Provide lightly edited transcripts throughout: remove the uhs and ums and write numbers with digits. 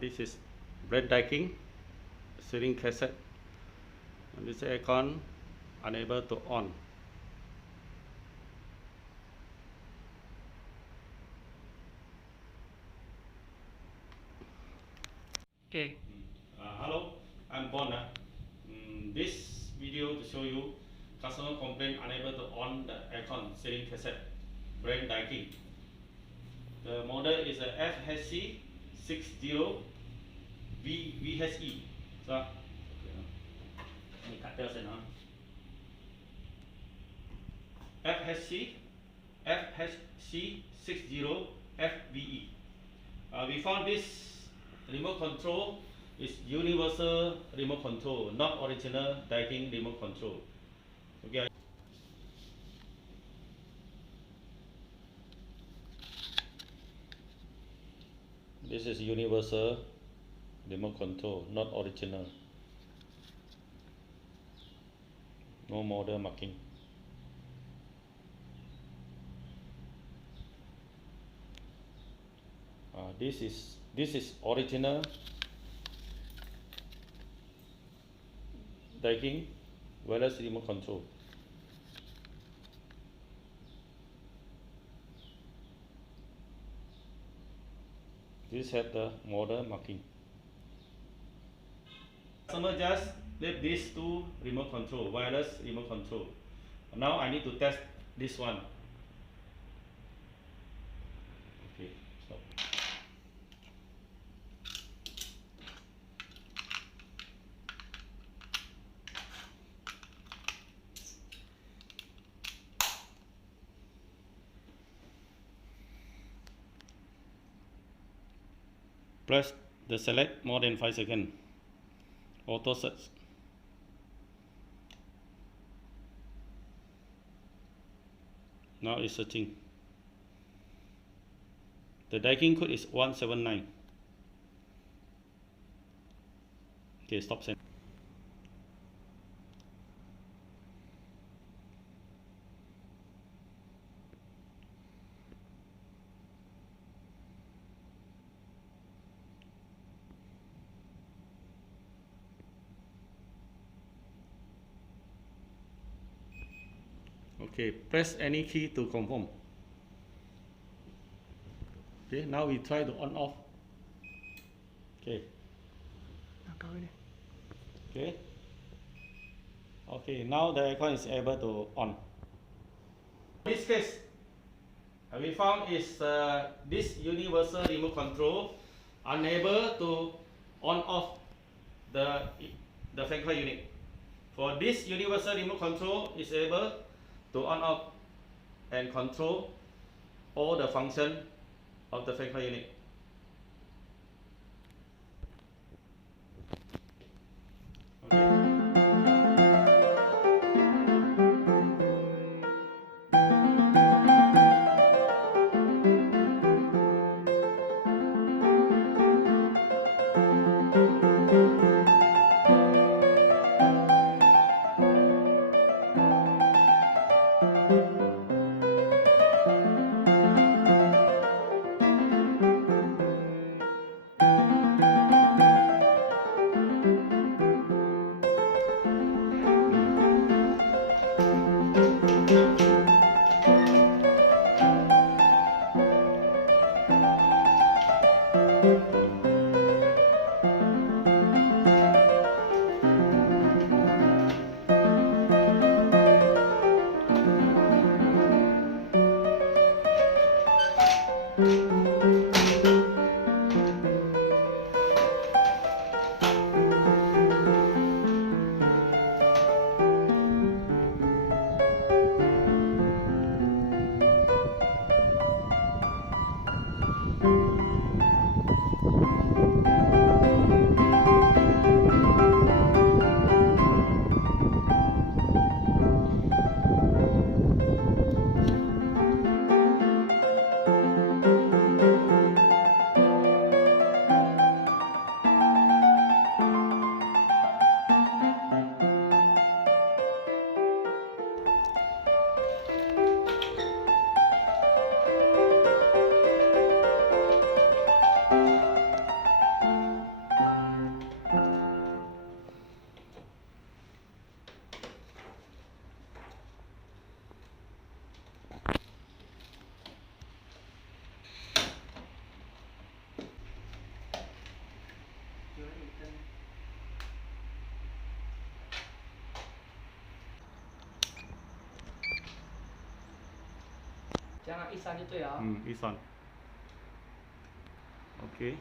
This is brand Daikin ceiling cassette. And this aircon unable to on. Okay. Hello, I'm Bon. This video to show you customer complaint unable to on the aircon ceiling cassette brand Daikin. The model is a FHC60 VHE. So, FHC60 FVE. We found this remote control is universal remote control, not original Daikin remote control. Okay. This is universal remote control, not original. No model marking. This is original Daikin wireless remote control. This has the model marking. Customer just left these two remote control, wireless remote control. Now I need to test this one. Okay, stop. Press the select more than 5 seconds. Auto search. Now it's searching. The Daikin code is 179. Okay, stop send. Okay, press any key to confirm. Okay, now we try to on off. Okay. Okay. Okay, now the aircon is able to on. In this case, we found is this universal remote control unable to on off the fan coil unit. For this universal remote control is able to on off and control all the function of the fan coil unit. 这样13就对了、哦。13。Okay.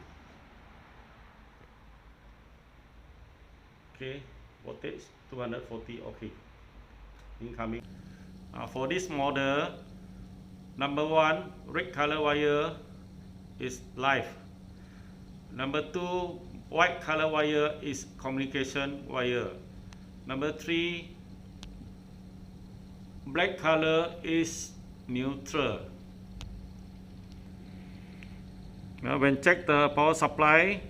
Okay, voltage 240. Okay. Incoming. For this model, number 1, red color wire is live. Number 2, white color wire is communication wire. Number 3, black color is neutral. Now when check the power supply,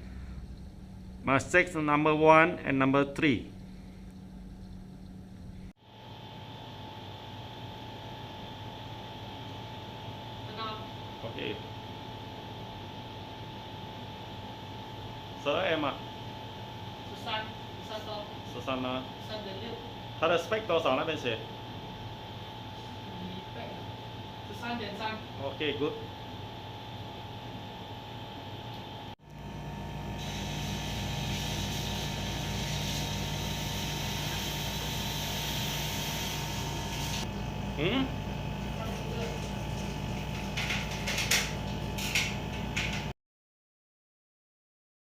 must check the number 1 and number 3. Okay. 12M 啊13多，13啊。13.6。它的 spec 多少？那边写13.3。Okay, good. Hmm?